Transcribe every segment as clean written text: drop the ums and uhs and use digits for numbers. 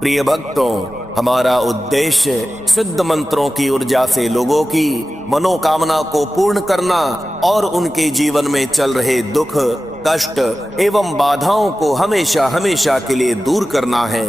प्रिय भक्तों, हमारा उद्देश्य सिद्ध मंत्रों की ऊर्जा से लोगों की मनोकामना को पूर्ण करना और उनके जीवन में चल रहे दुख, कष्ट एवं बाधाओं को हमेशा हमेशा के लिए दूर करना है।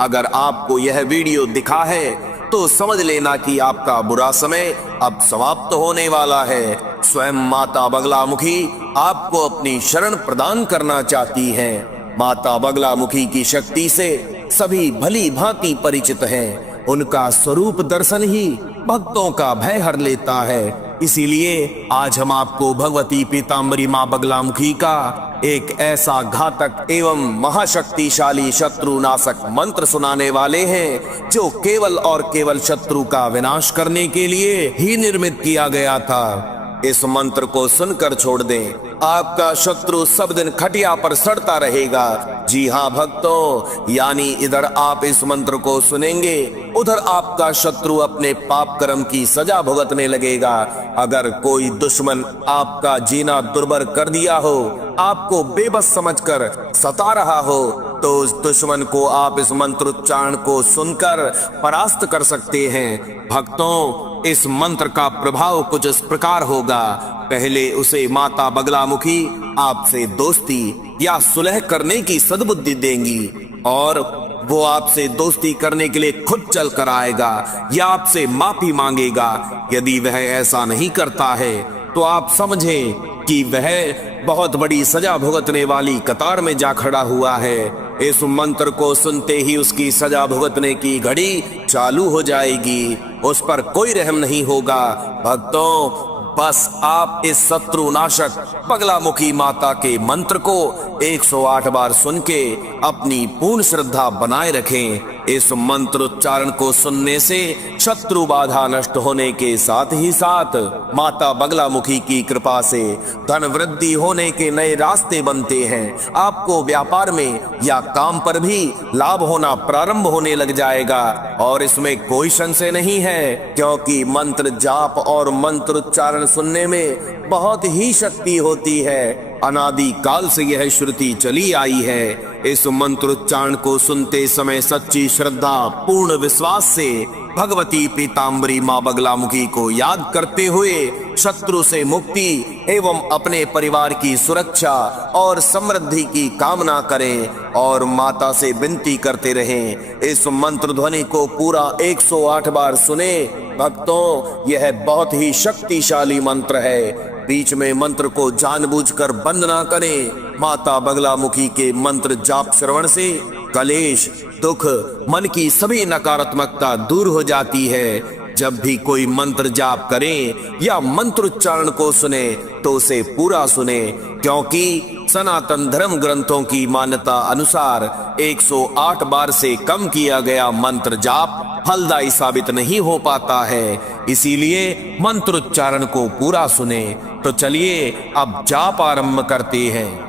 अगर आपको यह वीडियो दिखा है तो समझ लेना कि आपका बुरा समय अब समाप्त होने वाला है। स्वयं माता बगलामुखी आपको अपनी शरण प्रदान करना चाहती हैं। माता बगलामुखी की शक्ति से सभी भली भांति परिचित हैं। उनका स्वरूप दर्शन ही भक्तों का भय हर लेता है। इसीलिए आज हम आपको भगवती पीताम्बरी मां बगलामुखी का एक ऐसा घातक एवं महाशक्तिशाली शत्रुनाशक मंत्र सुनाने वाले हैं, जो केवल और केवल शत्रु का विनाश करने के लिए ही निर्मित किया गया था। इस मंत्र को सुनकर छोड़ दें, आपका शत्रु सब दिन खटिया पर सड़ता रहेगा। जी हाँ भक्तों, यानी इधर आप इस मंत्र को सुनेंगे, उधर आपका शत्रु अपने पाप कर्म की सजा भुगतने लगेगा। अगर कोई दुश्मन आपका जीना दुर्भर कर दिया हो, आपको बेबस समझकर सता रहा हो, तो उस दुश्मन को आप इस मंत्रोच्चारण को सुनकर परास्त कर सकते हैं। भक्तों, इस मंत्र का प्रभाव कुछ इस प्रकार होगा। पहले उसे माता बगलामुखी आपसे दोस्ती या सुलह करने की सद्बुद्धि देंगी और वो आपसे दोस्ती करने के लिए खुद चल कर आएगा या आपसे माफी मांगेगा। यदि वह ऐसा नहीं करता है तो आप समझें कि वह बहुत बड़ी सजा भुगतने वाली कतार में जा खड़ा हुआ है। इस मंत्र को सुनते ही उसकी सजा भुगतने की घड़ी चालू हो जाएगी, उस पर कोई रहम नहीं होगा। भक्तों, बस आप इस शत्रुनाशक बगलामुखी माता के मंत्र को 108 बार सुन के अपनी पूर्ण श्रद्धा बनाए रखें। इस मंत्रोच्चारण को सुनने से शत्रु बाधा नष्ट होने के साथ ही साथ माता बगलामुखी की कृपा से धन वृद्धि होने के नए रास्ते बनते हैं। आपको व्यापार में या काम पर भी लाभ होना प्रारंभ होने लग जाएगा और इसमें कोई संशय नहीं है, क्योंकि मंत्र जाप और मंत्रोच्चारण सुनने में बहुत ही शक्ति होती है। अनादि काल से यह श्रुति चली आई है। इस मंत्रोच्चारण को सुनते समय सच्ची श्रद्धा पूर्ण विश्वास से भगवती पीताम्बरी मां बगलामुखी को याद करते हुए शत्रु से मुक्ति एवं अपने परिवार की सुरक्षा और समृद्धि की कामना करें और माता से विनती करते रहें। इस मंत्र ध्वनि को पूरा 108 बार सुने। भक्तों, यह बहुत ही शक्तिशाली मंत्र है। बीच में मंत्र को जानबूझकर बंद ना करें। माता बगलामुखी के मंत्र जाप श्रवण से कलेश, दुख, मन की सभी नकारात्मकता दूर हो जाती है। जब भी कोई मंत्र जाप करें या मंत्रोच्चारण को सुने तो उसे पूरा सुने, क्योंकि सनातन धर्म ग्रंथों की मान्यता अनुसार 108 बार से कम किया गया मंत्र जाप फलदायी साबित नहीं हो पाता है। इसीलिए मंत्रोच्चारण को पूरा सुने। तो चलिए अब जाप आरंभ करते हैं।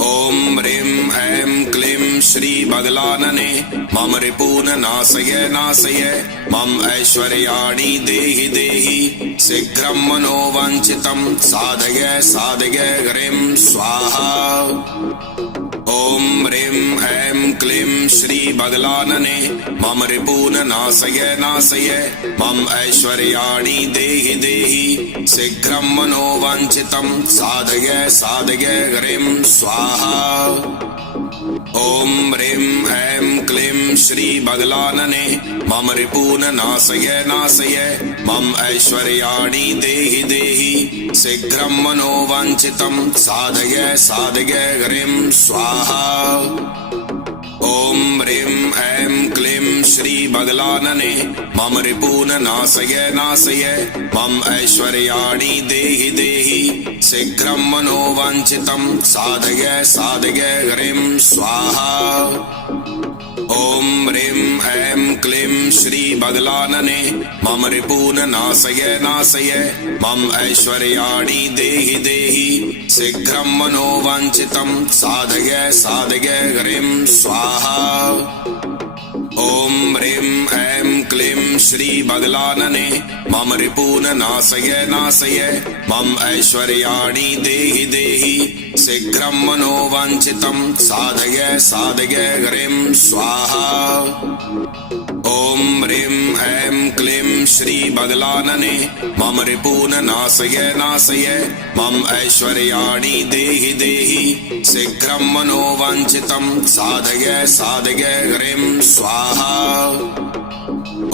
ओम ह्रीं ऐं क्लीं श्री बगलानने मम रिपून नाशय नाशय मम ऐश्वर्याणि देहि देहि शीघ्रं मनोवांछितं साधय साधय ह्रीं स्वाहा। ओम ह्रीं ऐं क्लीं श्री बगलानने मम रिपून नाशय नाशय मम ऐश्वर्याणि देहि देहि शीघ्रं मनोवांछितं साधय साधय ह्रीं स्वाहा। ओम ह्रीं ऐं क्लीं श्री बगलानने मम रिपून नाशय नाशय मम ऐश्वर्याणि देहि देहि शीघ्रं मनोवांछितं साधय साधय ह्रीं स्वाहा। ओम ह्रीं ऐं क्लीं श्री बगलानने मम रिपून नाशय नाशय मम ऐश्वर्याणि देहि देहि शीघ्रं मनोवांछितं साधय साधय ह्रीं स्वाहा। ओम ह्रीं ऐं क्लीं श्री बगलानने मम रिपून नाशय नाशय मम ऐश्वर्याणि देहि देहि शीघ्रं मनोवांछितं साधय साधय ह्रीं स्वाहा। ओम ह्रीं ऐं क्लीं श्री बगलानने मम रिपून नाशय नाशय मम ऐश्वर्याणि देहि देहि शीघ्रं मनोवाञ्छितं साधय साधय ह्रीं स्वाहा। ॐ ह्रीं ऐं क्लीं श्रीबगलानने मम रिपून् नाशय नाशय मम ऐश्वर्याणि देहि देहि शीघ्रं मनोवाञ्छितं साधय साधय ह्रीं स्वाहा।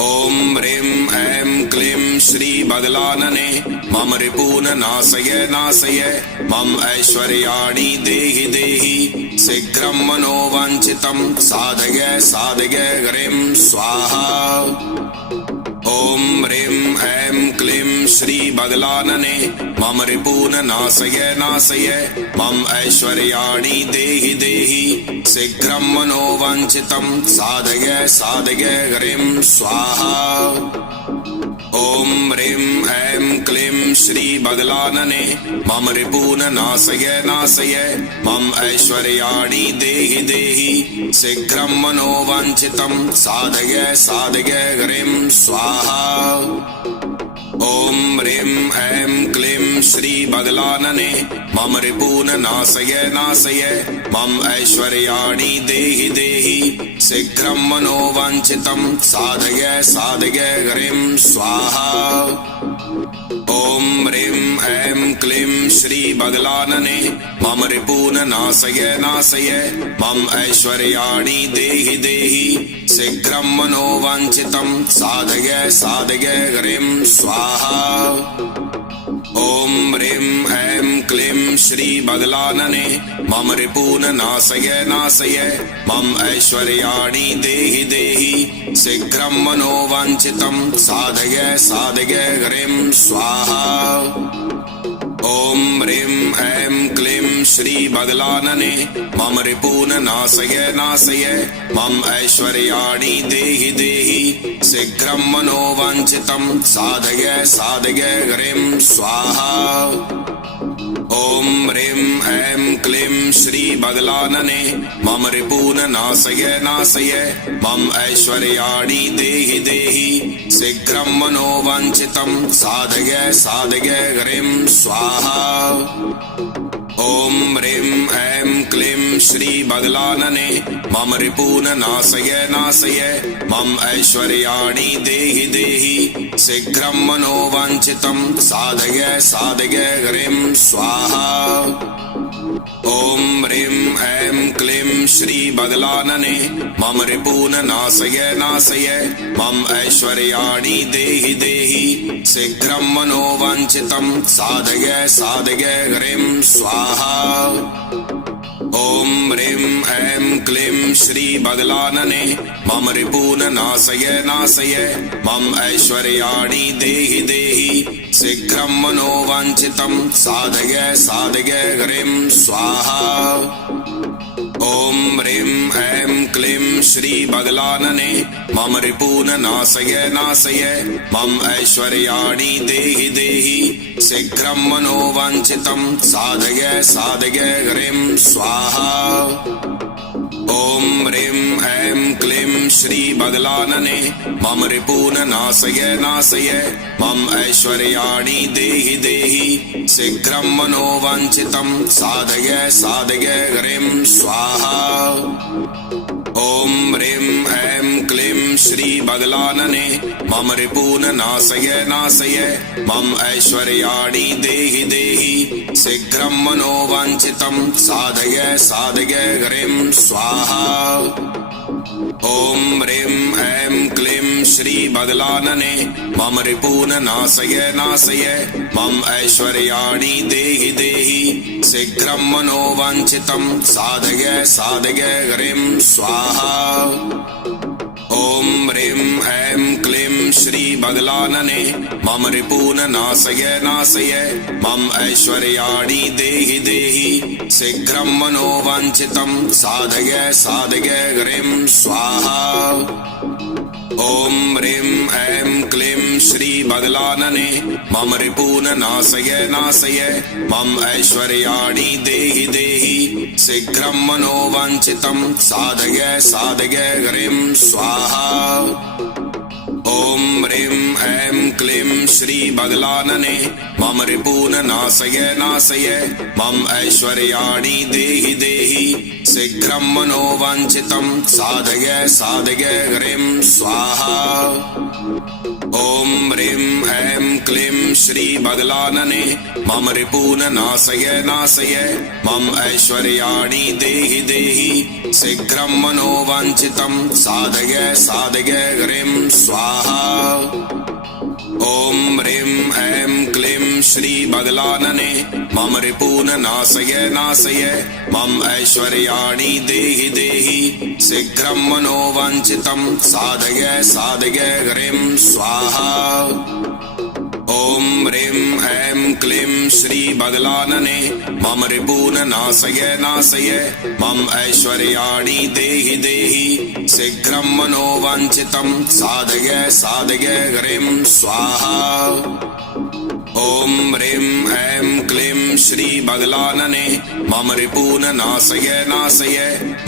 ॐ ह्रीं ऐं क्लीं श्रीबगलानने मम रिपून् नाशय नाशय मम ऐश्वर्याणि देहि देहि शीघ्रं मनोवाञ्छितं साधय साधय ह्रीं स्वाहा। ॐ ह्रीं ऐं क्लीं श्रीबगलानने मम रिपून् नाशय नाशय मम ऐश्वर्याणि देहि देहि शीघ्रं मनोवाञ्छितं साधय साधय ह्रीं स्वाहा। ॐ ह्रीं ऐं क्लीं श्रीबगलानने मम रिपून् नाशय नाशय मम ऐश्वर्याणि देहि देहि शीघ्रं मनोवाञ्छितं साधय साधय ह्रीं स्वाहा। ॐ ह्रीं ऐं क्लीं श्रीबगलानने मम रिपून् नाशय नाशय मम ऐश्वर्याणि देहि देहि शीघ्रं मनोवाञ्छितं साधय साधय ह्रीं स्वाहा। ॐ ह्रीं ऐं क्लीं श्रीबगलानने मम रिपून् नाशय नाशय मम ऐश्वर्याणि देहि देहि शीघ्रं मनोवाञ्छितं साधय साधय ह्रीं स्वाहा। ॐ ह्रीं ऐं क्लीं श्रीबगलानने मम रिपून् नाशय नाशय मम ऐश्वर्याणि देहि देहि शीघ्रं मनोवाञ्छितं साधय साधय ह्रीं स्वाहा। ॐ ह्रीं ऐं क्लीं श्रीबगलानने मम रिपून् नाशय नाशय मम ऐश्वर्याणि देहि देहि शीघ्रं मनोवाञ्छितं साधय साधय ह्रीं स्वाहा। ॐ ह्रीं ऐं क्लीं श्रीबगलानने मम रिपून् नाशय नाशय मम ऐश्वर्याणि देहि देहि शीघ्रं मनोवाञ्छितं साधय साधय ह्रीं स्वाहा। ॐ ह्रीं ऐं क्लीं श्रीबगलानने मम रिपून् नाशय नाशय मम ऐश्वर्याणि देहि देहि शीघ्रं मनोवाञ्छितं साधय साधय ह्रीं स्वाहा। ॐ ह्रीं ऐं क्लीं श्रीबगलानने मम रिपून् नाशय नाशय मम ऐश्वर्याणि देहि देहि शीघ्रं मनोवाञ्छितं साधय साधय ह्रीं स्वाहा। ॐ ह्रीं ऐं क्लीं श्रीबगलानने मम रिपून् नाशय नाशय मम ऐश्वर्याणि देहि देहि शीघ्रं मनोवाञ्छितं साधय साधय ह्रीं स्वाहा। ॐ ह्रीं ऐं क्लीं श्रीबगलानने मम रिपून् नाशय नाशय मम ऐश्वर्याणि देहि देहि शीघ्रं मनोवाञ्छितं साधय साधय ह्रीं स्वाहा। ॐ ह्रीं ऐं क्लीं श्रीबगलानने मम रिपून् नाशय नाशय मम ऐश्वर्याणि देहि देहि शीघ्रं मनोवाञ्छितं साधय साधय ह्रीं स्वाहा। ॐ ह्रीं ऐं क्लीं श्रीबगलानने मम रिपून् नाशय नाशय मम ऐश्वर्याणि देहि देहि शीघ्रं मनोवाञ्छितं साधय साधय ह्रीं स्वाहा। ॐ ह्रीं ऐं क्लीं श्रीबगलानने मम रिपून् नाशय नाशय मम ऐश्वर्याणि देहि देहि शीघ्रं मनोवाञ्छितं साधय साधय ह्रीं स्वाहा। ॐ ह्रीं ऐं क्लीं श्रीबगलानने मम रिपून् नाशय नाशय मम ऐश्वर्याणि देहि देहि शीघ्रं मनोवाञ्छितं साधय साधय ह्रीं स्वाहा। ॐ ह्रीं ऐं क्लीं श्रीबगलानने मम रिपून् नाशय नाशय मम ऐश्वर्याणि देहि देहि शीघ्रं मनोवाञ्छितं साधय साधय ह्रीं स्वाहा। ॐ ह्रीं ऐं क्लीं श्रीबगलानने मम रिपून् नाशय नाशय मम ऐश्वर्याणि देहि देहि शीघ्रं मनोवाञ्छितं साधय साधय ह्रीं स्वाहा। ॐ ह्रीं ऐं क्लीं श्रीबगलानने मम रिपून् नाशय नाशय मम ऐश्वर्याणि देहि देहि शीघ्रं मनोवाञ्छितं साधय साधय ह्रीं स्वाहा। ॐ ह्रीं ऐं क्लीं श्रीबगलानने मम रिपून् नाशय नाशय मम ऐश्वर्याणि देहि देहि शीघ्रं मनोवाञ्छितं साधय साधय ह्रीं स्वाहा। ॐ ह्रीं ऐं क्लीं श्रीबगलानने मम रिपून् नाशय नाशय मम ऐश्वर्याणि देहि देहि शीघ्रं मनोवाञ्छितं साधय साधय ह्रीं स्वाहा। ॐ ह्रीं ऐं क्लीं श्रीबगलानने मम रिपून् नाशय नाशय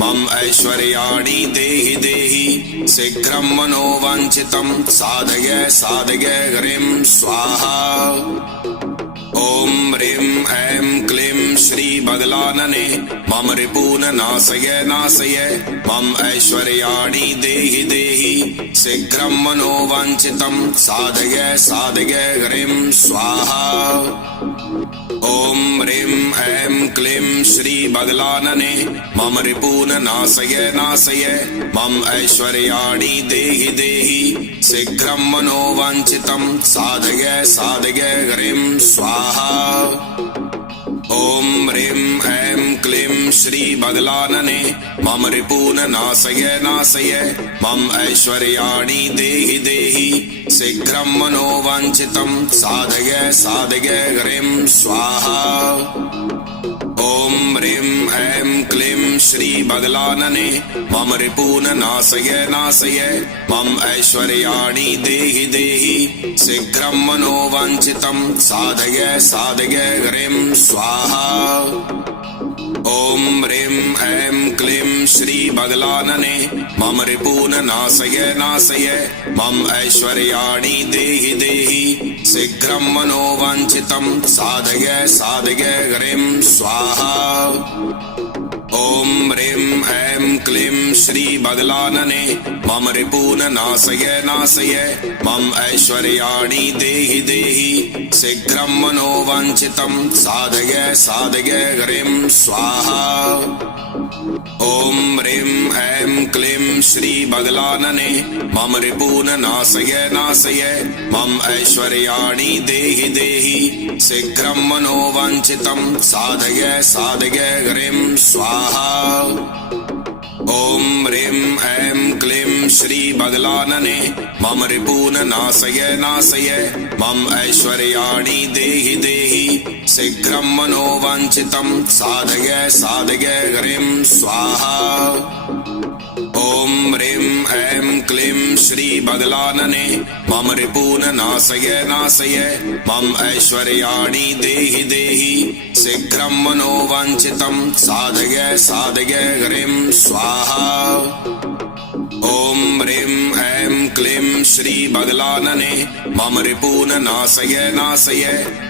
मम ऐश्वर्याणि देहि देहि शीघ्रं मनोवाञ्छितं साधय साधय ह्रीं स्वाहा। ॐ ह्रीं ऐं क्लीं श्रीबगलानने मम रिपून् नाशय नाशय मम ऐश्वर्याणि देहि देहि शीघ्रं मनोवाञ्छितं साधय साधय ह्रीं स्वाहा। ॐ ह्रीं ऐं क्लीं श्रीबगलानने मम रिपून् नाशय नाशय मम ऐश्वर्याणि देहि देहि शीघ्रं मनोवाञ्छितं साधय साधय ह्रीं स्वाहा। ॐ ह्रीं ऐं क्लीं श्रीबगलानने मम रिपून् नाशय नाशय मम ऐश्वर्याणि देहि देहि शीघ्रं मनोवाञ्छितं साधय साधय ह्रीं स्वाहा। ॐ ह्रीं ऐं क्लीं श्रीबगलानने मम रिपून् नाशय नाशय मम ऐश्वर्याणि देहि देहि शीघ्रं मनोवाञ्छितं साधय साधय ह्रीं स्वाहा। ॐ ह्रीं ऐं क्लीं श्रीबगलानने मम रिपून् नाशय नाशय मम ऐश्वर्याणि देहि देहि शीघ्रं मनोवाञ्छितं साधय साधय ह्रीं स्वाहा। ॐ ह्रीं ऐं क्लीं श्रीबगलानने मम रिपून् नाशय नाशय मम ऐश्वर्याणि देहि देहि शीघ्रं मनोवाञ्छितं साधय साधय ह्रीं स्वाहा। ॐ ह्रीं ऐं क्लीं श्रीबगलानने मम रिपून् नाशय नाशय मम ऐश्वर्याणि देहि देहि शीघ्रं मनोवाञ्छितं साधय साधय ह्रीं स्वाहा। ॐ ह्रीं ऐं क्लीं श्रीबगलानने मम रिपून् नाशय नाशय मम ऐश्वर्याणि देहि देहि शीघ्रं मनोवाञ्छितं साधय साधय ह्रीं स्वाहा। ॐ ह्रीं ऐं क्लीं श्रीबगलानने मम रिपून् नाशय नाशय मम ऐश्वर्याणि देहि देहि शीघ्रं मनोवाञ्छितं साधय साधय ह्रीं स्वाहा। ॐ ह्रीं ऐं क्लीं श्रीबगलानने मम रिपून् नाशय नाशय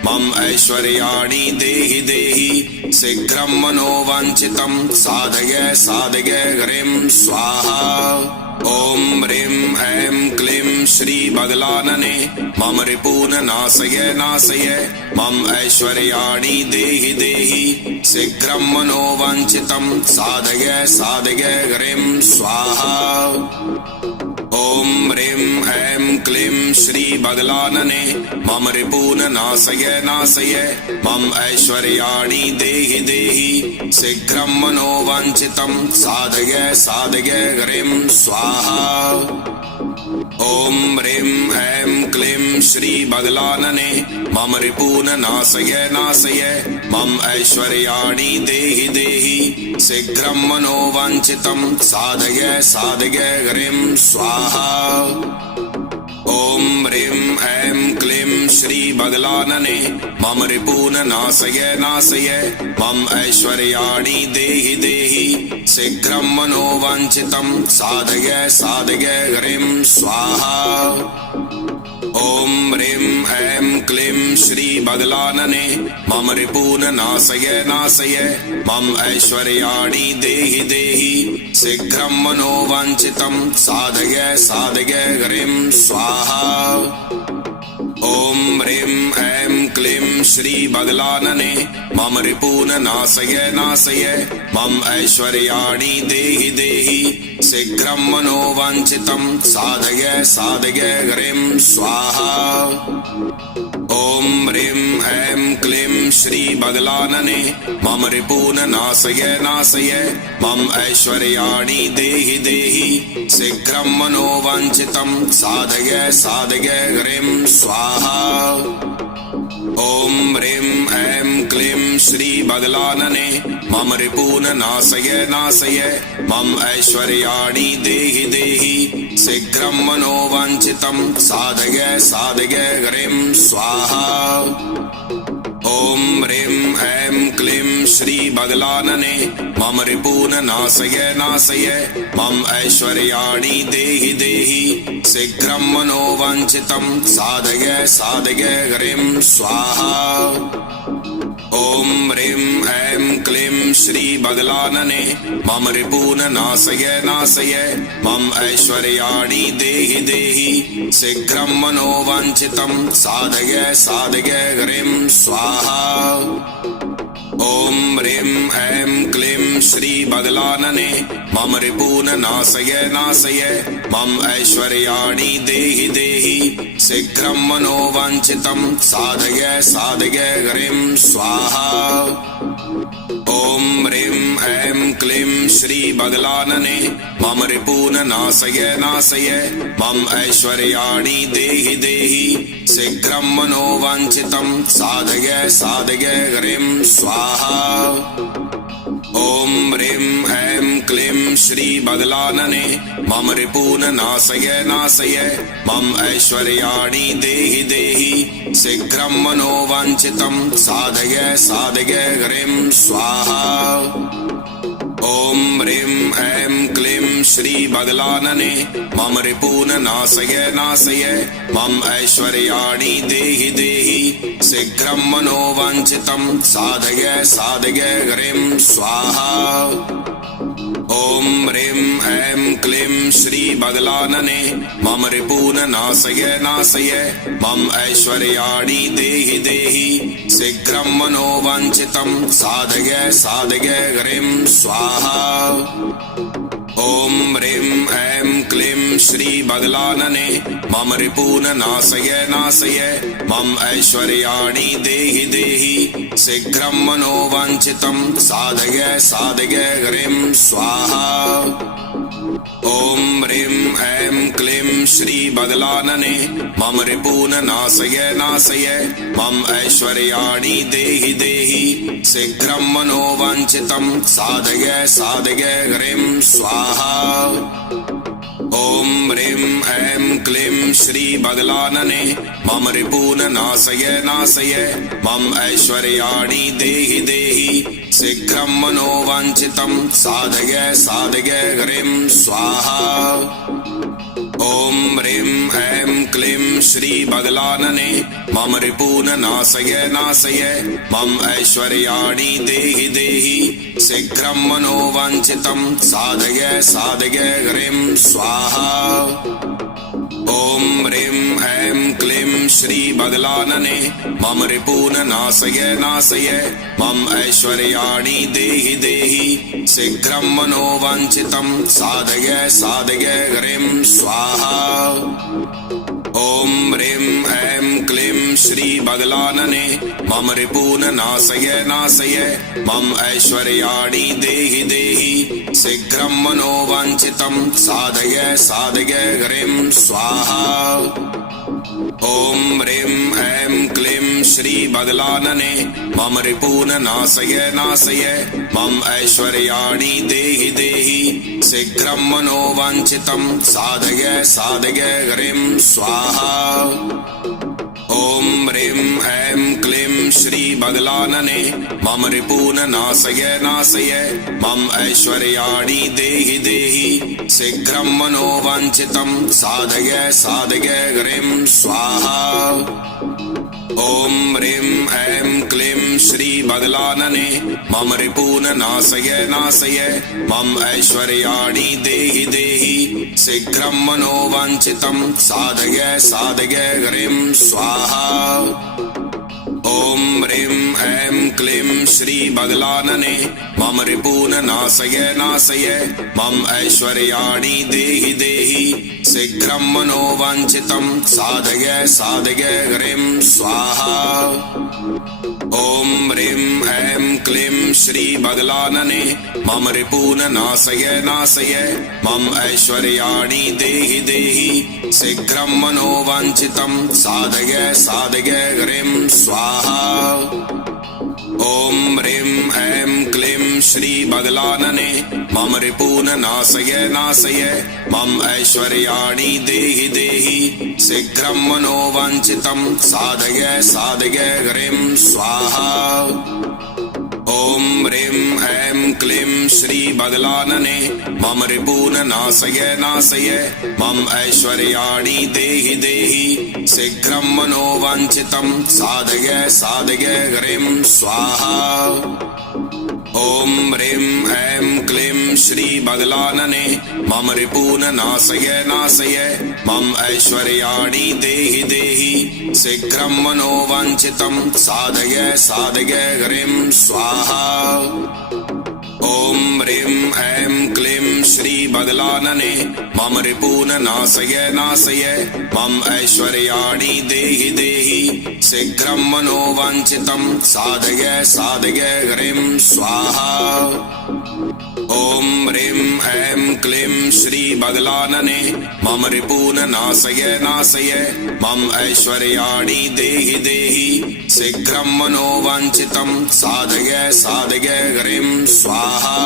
मम ऐश्वर्याणि देहि देहि शीघ्रं मनोवाञ्छितं साधय साधय ह्रीं स्वाहा। ॐ ह्रीं ऐं क्लीं श्रीबगलानने मम रिपून् नाशय नाशय मम ऐश्वर्याणि देहि देहि शीघ्रं मनोवाञ्छितं साधय साधय ह्रीं स्वाहा। ॐ ह्रीं ऐं क्लीं श्रीबगलानने मम रिपून् नाशय नाशय मम ऐश्वर्याणि देहि देहि शीघ्रं मनोवाञ्छितं साधय साधय ह्रीं स्वाहा। ॐ ह्रीं ऐं क्लीं श्रीबगलानने मम रिपून् नाशय नाशय मम ऐश्वर्याणि देहि देहि शीघ्रं मनोवाञ्छितं साधय साधय ह्रीं स्वाहा। ॐ ह्रीं ऐं क्लीं श्रीबगलानने मम रिपून् नाशय नाशय मम ऐश्वर्याणि देहि देहि शीघ्रं मनोवाञ्छितं साधय साधय ह्रीं स्वाहा। ॐ ह्रीं ऐं क्लीं श्री बदलानने मम रिपून् नाशय नाशय मम ऐश्वर्याणि देहि देहि शीघ्रं मनोवाञ्छितं साधय साधय ह्रीं स्वाहा। ॐ ह्रीं ऐं क्लीं श्री बदलानने मम रिपून् नाशय नाशय मम ऐश्वर्याणि देहि देहि शीघ्रं मनोवाञ्छितं साधय साधय ह्रीं स्वाहा। ॐ ह्रीं ऐं क्लीं श्री बदलानने मम रिपून् नाशय नाशय मम ऐश्वर्याणि देहि देहि शीघ्रं मनोवाञ्छितं साधय साधय ह्रीं स्वाहा। ॐ ह्रीं ऐं क्लीं श्री बदलानने मम रिपून् नाशय नाशय मम ऐश्वर्याणि देहि देहि शीघ्रं मनोवाञ्छितं साधय साधय ह्रीं स्वाहा। ॐ ह्रीं ऐं क्लीं श्री बदलानने मम रिपून् नाशय नाशय मम ऐश्वर्याणि देहि देहि शीघ्रं मनोवाञ्छितं साधय साधय ह्रीं स्वाहा। ॐ ह्रीं ऐं क्लीं श्री बदलानने मम रिपून् नाशय नाशय मम ऐश्वर्याणि देहि देहि शीघ्रं मनोवाञ्छितं साधय साधय ह्रीं स्वाहा। ॐ ह्रीं ऐं क्लीं श्री बदलानने मम रिपून् नाशय नाशय मम ऐश्वर्याणि देहि देहि शीघ्रं मनोवाञ्छितं साधय साधय ह्रीं स्वाहा। ॐ ह्रीं ऐं क्लीं श्री बदलानने मम रिपून् नाशय नाशय मम ऐश्वर्याणि देहि देहि शीघ्रं मनोवाञ्छितं साधय साधय ह्रीं स्वाहा। ॐ ह्रीं ऐं क्लीं श्री बदलानने मम रिपून् नाशय नाशय मम ऐश्वर्याणि देहि देहि शीघ्रं मनोवाञ्छितं साधय साधय ह्रीं स्वाहा। ॐ ह्रीं ऐं क्लीं श्री बदलानने मम रिपून् नाशय नाशय मम ऐश्वर्याणि देहि देहि शीघ्रं मनोवाञ्छितं साधय साधय ह्रीं स्वाहा। ॐ ह्रीं ऐं क्लीं श्री बदलानने मम रिपून् नाशय नाशय मम ऐश्वर्याणि देहि देहि शीघ्रं मनोवाञ्छितं साधय साधय ह्रीं स्वाहा। ॐ ह्रीं ऐं क्लीं श्री बदलानने मम रिपून् नाशय नाशय मम ऐश्वर्याणि देहि देहि शीघ्रं मनोवाञ्छितं साधय साधय ह्रीं स्वाहा। ॐ ह्रीं ऐं क्लीं श्री बदलानने मम रिपून् नाशय नाशय मम ऐश्वर्याणि देहि देहि शीघ्रं मनोवाञ्छितं साधय साधय ह्रीं स्वाहा। ॐ ह्रीं ऐं क्लीं श्री बदलानने मम रिपून् नाशय नाशय मम ऐश्वर्याणि देहि देहि शीघ्रं मनोवाञ्छितं साधय साधय ह्रीं स्वाहा। ॐ ह्रीं ऐं क्लीं श्री बदलानने मम रिपून् नाशय नाशय मम ऐश्वर्याणि देहि देहि शीघ्रं मनोवाञ्छितं साधय साधय ह्रीं स्वाहा। ॐ ह्रीं ऐं क्लीं श्री बदलानने मम रिपून् नाशय नाशय मम ऐश्वर्याणि देहि देहि शीघ्रं मनोवाञ्छितं साधय साधय ह्रीं स्वाहा। ॐ ह्रीं ऐं क्लीं श्री बदलानने मम रिपून् नाशय नाशय मम ऐश्वर्याणि देहि देहि शीघ्रं मनोवाञ्छितं साधय साधय ह्रीं स्वाहा। ॐ ह्रीं ऐं क्लीं श्री बदलानने मम रिपून् नाशय नाशय मम ऐश्वर्याणि देहि देहि शीघ्रं मनोवाञ्छितं साधय साधय ह्रीं स्वाहा। ॐ ह्रीं ऐं क्लीं श्री बदलानने मम रिपून नाशय नाशय मम ऐश्वर्याणि देहि देहि शीघ्रं मनोवाञ्छितं साधय साधय ह्रीं स्वाहा। ॐ ह्रीं ऐं क्लीं श्री बदलानने मम रिपून नाशय नाशय मम ऐश्वर्याणि देहि देहि शीघ्रं मनोवाञ्छितं साधय साधय ह्रीं स्वाहा। ॐ ह्रीं ऐं क्लीं श्री बदलानने मम रिपून नाशय नाशय मम ऐश्वर्याणि देहि देहि शीघ्रं मनोवाञ्छितं साधय साधय ह्रीं स्वाहा। ॐ ह्रीं ऐं क्लीं श्री बदलानने मम रिपून नाशय नाशय मम ऐश्वर्याणि देहि देहि शीघ्रं मनोवाञ्छितं साधय साधय ह्रीं स्वाहा। ॐ ह्रीं ऐं क्लीं श्री बदलानने मम रिपून नाशय नाशय मम ऐश्वर्याणि देहि देहि शीघ्रं मनोवाञ्छितं साधय साधय ह्रीं स्वाहा। ॐ ह्रीं ऐं क्लीं श्री बदलानने मम रिपून नाशय नाशय मम ऐश्वर्याणि देहि देहि शीघ्रं मनोवाञ्छितं साधय साधय ह्रीं स्वाहा। ॐ ह्रीं ऐं क्लीं श्री बदलानने मम रिपून नाशय नाशय मम ऐश्वर्याणि देहि देहि शीघ्रं मनोवाञ्छितं साधय साधय ह्रीं स्वाहा। ॐ ह्रीं ऐं क्लीं श्री बदलानने मम रिपून नाशय नाशय मम ऐश्वर्याणि देहि देहि शीघ्रं मनोवाञ्छितं साधय साधय ह्रीं स्वाहा। ॐ ह्रीं ऐं क्लीं श्री बदलानने मम रिपून नाशय नाशय मम ऐश्वर्याणि देहि देहि शीघ्रं मनोवाञ्छितं साधय साधय ह्रीं स्वाहा।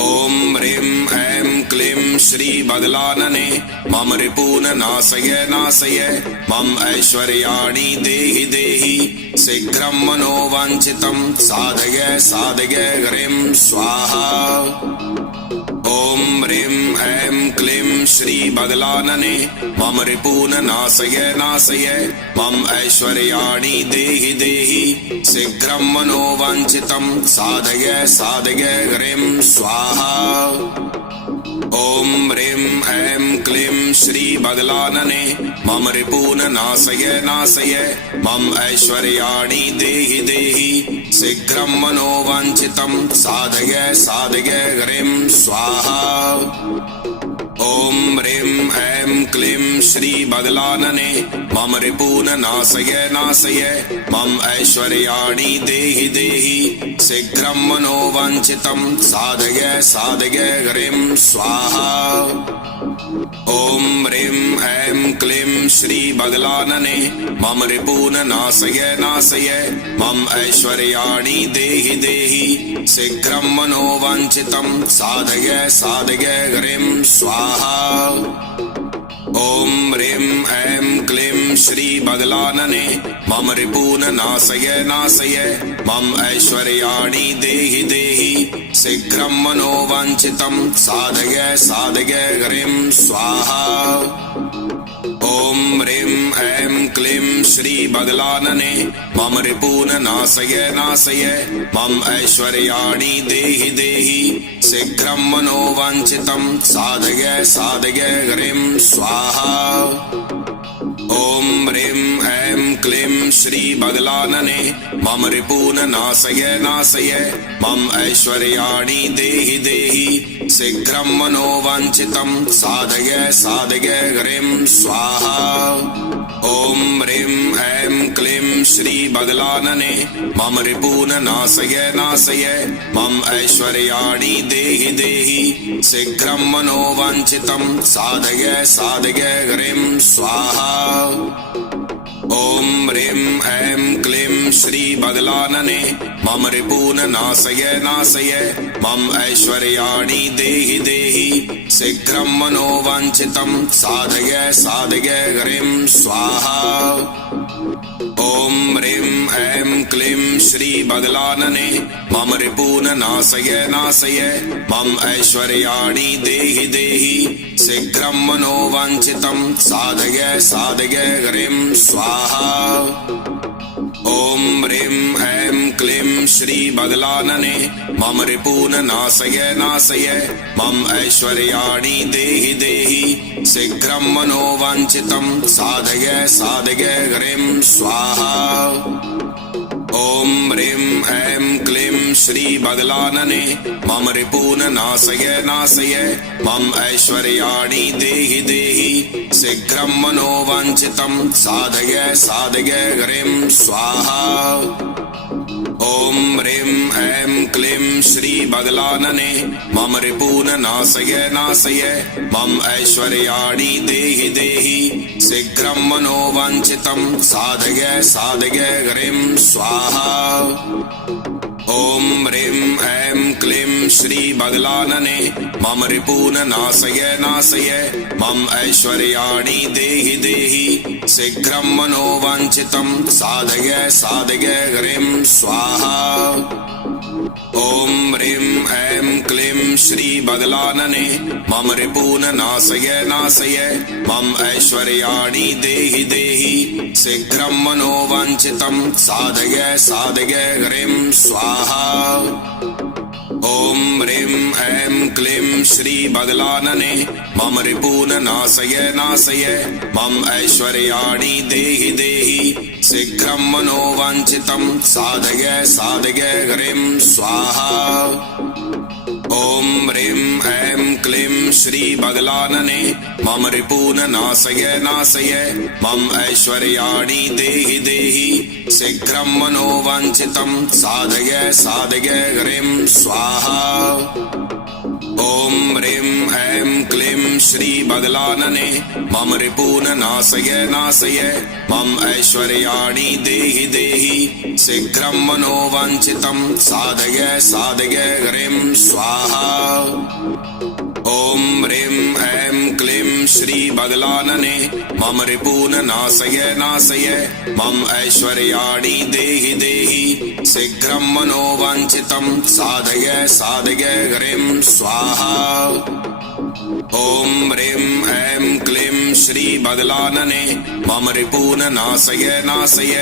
ॐ ह्रीं ऐं क्लीं श्री बदलानने मम रिपून नाशय नाशय मम ऐश्वर्याणि देहि देहि शीघ्रं मनोवाञ्छितं साधय साधय ह्रीं स्वाहा। ॐ ह्रीं ऐं क्लीं श्री बदलानने मम रिपून नाशय नाशय मम ऐश्वर्याणि देहि देहि शीघ्रं मनोवाञ्छितं साधय साधय ह्रीं स्वाहा। ॐ ह्रीं ऐं क्लीं श्री बदलानने मम रिपून नाशय नाशय मम ऐश्वर्याणि देहि देहि शीघ्रं मनोवाञ्छितं साधय साधय ह्रीं स्वाहा। ॐ ह्रीं ऐं क्लीं श्री बदलानने मम रिपून नाशय नाशय मम ऐश्वर्याणि देहि देहि शीघ्रं मनोवाञ्छितं साधय साधय ह्रीं स्वाहा। ॐ ह्रीं ऐं क्लीं श्री बदलानने मम रिपून नाशय नाशय मम ऐश्वर्याणि देहि देहि शीघ्रं मनोवाञ्छितं साधय साधय ह्रीं स्वाहा। ॐ ह्रीं ऐं क्लीं श्री बदलानने मम रिपून नाशय नाशय मम ऐश्वर्याणि देहि देहि शीघ्रं मनोवाञ्छितं साधय साधय ह्रीं स्वाहा। ॐ ह्रीं ऐं क्लीं श्री बदलानने मम रिपून नाशय नाशय मम ऐश्वर्याणि देहि देहि शीघ्रं मनोवाञ्छितं साधय साधय ह्रीं स्वाहा। ॐ ह्रीं ऐं क्लीं श्री बदलानने मम रिपून नाशय नाशय मम ऐश्वर्याणि देहि देहि शीघ्रं मनोवाञ्छितं साधय साधय ह्रीं स्वाहा। ॐ ह्रीं ऐं क्लीं श्री बदलानने मम रिपून नाशय नाशय मम ऐश्वर्याणि देहि देहि शीघ्रं मनोवाञ्छितं साधय साधय ह्रीं स्वाहा। ॐ ह्रीं ऐं क्लीं श्री बगलानने मम रिपून नाशय नाशय मम ऐश्वर्याणि देहि देहि शीघ्रं मनोवाञ्छितं साधय साधय ह्रीं स्वाहा। ॐ ह्रीं ऐं क्लीं श्री बगलानने मम रिपून नाशय नाशय मम ऐश्वर्याणि देहि देहि शीघ्रं मनोवाञ्छितं साधय साधय ह्रीं स्वाहा। ॐ ह्रीं ऐं क्लीं श्री बगलानने मम रिपून नाशय नाशय मम ऐश्वर्याणि देहि देहि शीघ्रं मनोवाञ्छितं साधय साधय ह्रीं स्वाहा। ॐ ह्रीं ऐं क्लीं श्री बगलानने मम रिपून नाशय नाशय मम ऐश्वर्याणि देहि देहि शीघ्रं मनोवाञ्छितं साधय साधय ह्रीं स्वाहा। ॐ ह्रीं ऐं क्लीं श्री बगलानने मम रिपून नाशय नाशय मम ऐश्वर्याणि देहि देहि शीघ्रं मनोवाञ्छितं साधय साधय ह्रीं स्वाहा। ॐ ह्रीं ऐं क्लीं श्री बगलानने मम रिपून नाशय नाशय मम ऐश्वर्याणि देहि देहि शीघ्रं मनोवाञ्छितं साधय साधय ह्रीं स्वाहा। ॐ ह्रीं ऐं क्लीं श्री बगलानने मम रिपून नाशय नाशय मम ऐश्वर्याणि देहि देहि शीघ्रं मनोवाञ्छितं साधय साधय ह्रीं स्वाहा। ॐ ह्रीं ऐं क्लीं श्री बगलानने मम रिपून नाशय नाशय मम ऐश्वर्याणि देहि देहि शीघ्रं मनोवाञ्छितं साधय साधय ह्रीं स्वाहा। ॐ ह्रीं ऐं क्लीं श्री बगलानने मम रिपून नाशय नाशय मम ऐश्वर्याणि देहि देहि शीघ्रं मनोवाञ्छितं साधय साधय ह्रीं स्वाहा। ॐ ह्रीं ऐं क्लीं श्री बगलानने मम रिपून नाशय नाशय मम ऐश्वर्याणि देहि देहि शीघ्रं मनोवाञ्छितं साधय साधय ह्रीं स्वाहा। ॐ ह्रीं ऐं क्लीं श्री बगलानने मम रिपून नाशय नाशय मम ऐश्वर्याणि देहि देहि शीघ्रं मनोवाञ्छितं साधय साधय ह्रीं स्वाहा। ॐ ह्रीं ऐं क्लीं श्री बगलानने मम रिपून नाशय नाशय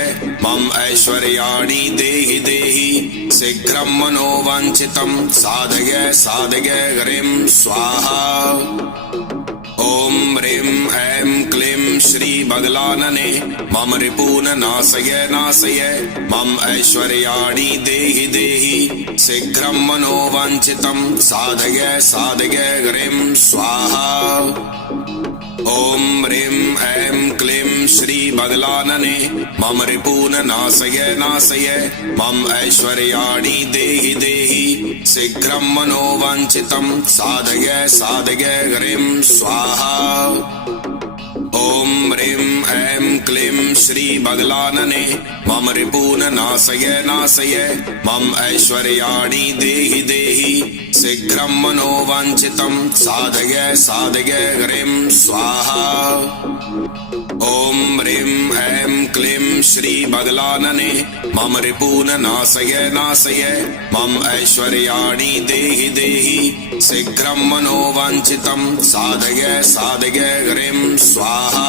मम ऐश्वर्याणि देहि देहि शीघ्रं मनोवाञ्छितं साधय साधय ह्रीं स्वाहा। ॐ ह्रीं ऐं क्लीं श्री बगलानने मम रिपून नाशय नाशय मम ऐश्वर्याणि देहि देहि शीघ्रं मनोवाञ्छितं साधय साधय ह्रीं स्वाहा। ॐ ह्रीं ऐं क्लीं श्री बगलानने मम रिपून नाशय नाशय मम ऐश्वर्याणि देहि देहि शीघ्रं मनोवाञ्छितं साधय साधय ह्रीं स्वाहा। ॐ ह्रीं ऐं क्लीं श्री बगलानने मम रिपून नाशय नाशय मम ऐश्वर्याणि देहि देहि शीघ्रं मनोवाञ्छितं साधय साधय ह्रीं स्वाहा। ॐ ह्रीं ऐं क्लीं श्री बगलानने मम रिपून नाशय नाशय मम ऐश्वर्याणि देहि देहि शीघ्रं मनोवाञ्छितं साधय साधय ह्रीं स्वाहा।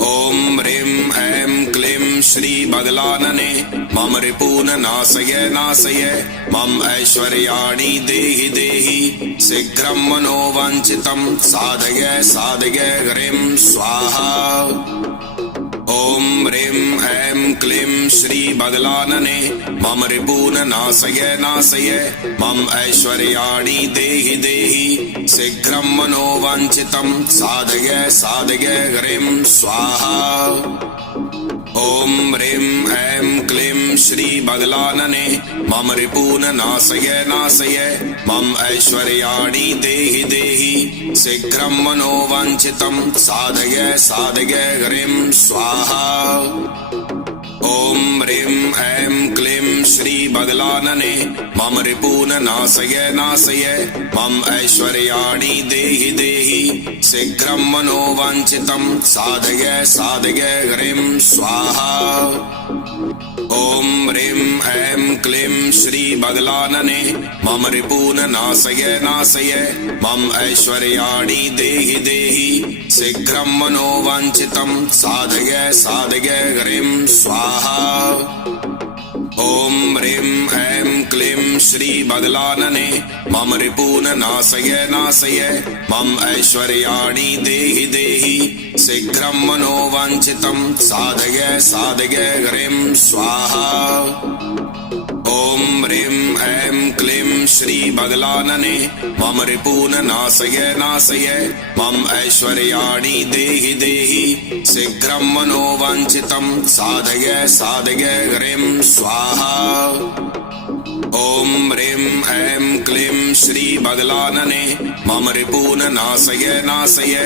ॐ ह्रीं ऐं क्लीं श्री बगलानने मम रिपून नाशय नाशय मम ऐश्वर्याणि देहि देहि शीघ्रं मनोवाञ्छितं साधय साधय ह्रीं स्वाहा। ॐ ह्रीं ऐं क्लीं श्री बगलानने मम रिपून नाशय नाशय मम ऐश्वर्याणि देहि देहि शीघ्रं मनोवाञ्छितं साधय साधय ह्रीं स्वाहा। ॐ ह्रीं ऐं क्लीं श्री बगलानने मम रिपून नाशय नाशय मम ऐश्वर्याणि देहि देहि शीघ्रं मनोवाञ्छितं साधय साधय ह्रीं स्वाहा। ॐ ह्रीं ऐं क्लीं श्री बगलानने मम रिपून नाशय नाशय मम ऐश्वर्याणि देहि देहि शीघ्रं मनोवाञ्छितं साधय साधय ह्रीं स्वाहा। ॐ ह्रीं ऐं क्लीं श्री बगलानने मम रिपून नाशय नाशय मम ऐश्वर्याणि देहि देहि शीघ्रं मनोवाञ्छितं साधय साधय ह्रीं स्वाहा। ॐ ह्रीं ऐं क्लीं श्री बगलानने मम रिपून नाशय नाशय मम ऐश्वर्याणि देहि देहि शीघ्रं मनोवाञ्छितं साधय साधय ह्रीं स्वाहा। ॐ ह्रीं ऐं क्लीं श्री बगलानने मम रिपून नाशय नाशय मम ऐश्वर्याणि देहि देहि शीघ्रं मनोवाञ्छितं साधय साधय ह्रीं स्वाहा। ॐ ह्रीं ऐं क्लीं श्री बगलानने मम रिपून नाशय नाशय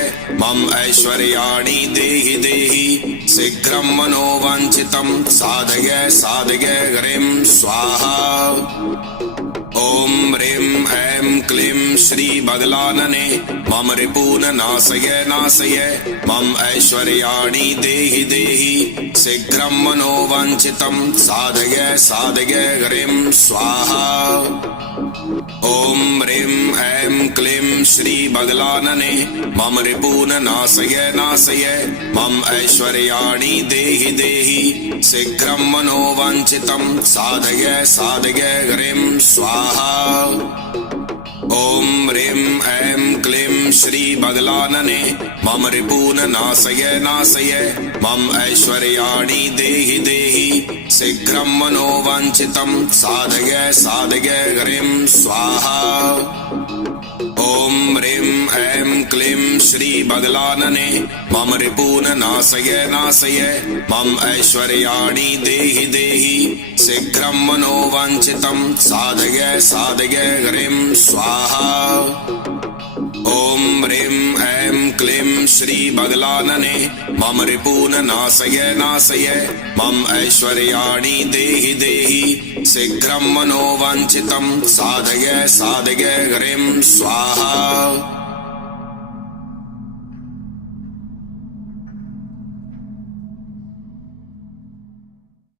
मम ऐश्वर्याणि देहि देहि शीघ्रं मनोवाञ्छितं साधय साधय ह्रीं स्वाहा। ॐ ह्रीं ऐं क्लीं श्री बगलानने मम रिपून नाशय नाशय मम ऐश्वर्याणि देहि देहि शीघ्रं मनोवाञ्छितं साधय साधय ह्रीं स्वाहा। ॐ ह्रीं ऐं क्लीं श्री बगलानने मम रिपून नाशय नाशय मम ऐश्वर्याणि देहि देहि शीघ्रं मनोवाञ्छितं साधय साधय ह्रीं स्वाहा। ॐ ह्रीं ऐं क्लीं श्री बगलानने मम रिपून नाशय नाशय मम ऐश्वर्याणि देहि देहि शीघ्रं मनोवाञ्छितं साधय साधय ह्रीं स्वाहा। ॐ ह्रीं ऐं क्लीं श्री बगलानने मम रिपून नाशय नाशय मम ऐश्वर्याणि देहि देहि शीघ्रं मनोवाञ्छितं साधय साधय ह्रीं स्वाहा। ॐ ह्रीं ऐं क्लीं श्री बगलानने मम रिपून नाशय नाशय मम ऐश्वर्याणि देहि देहि शीघ्रं मनोवाञ्छितं साधय साधय ह्रीं स्वाहा।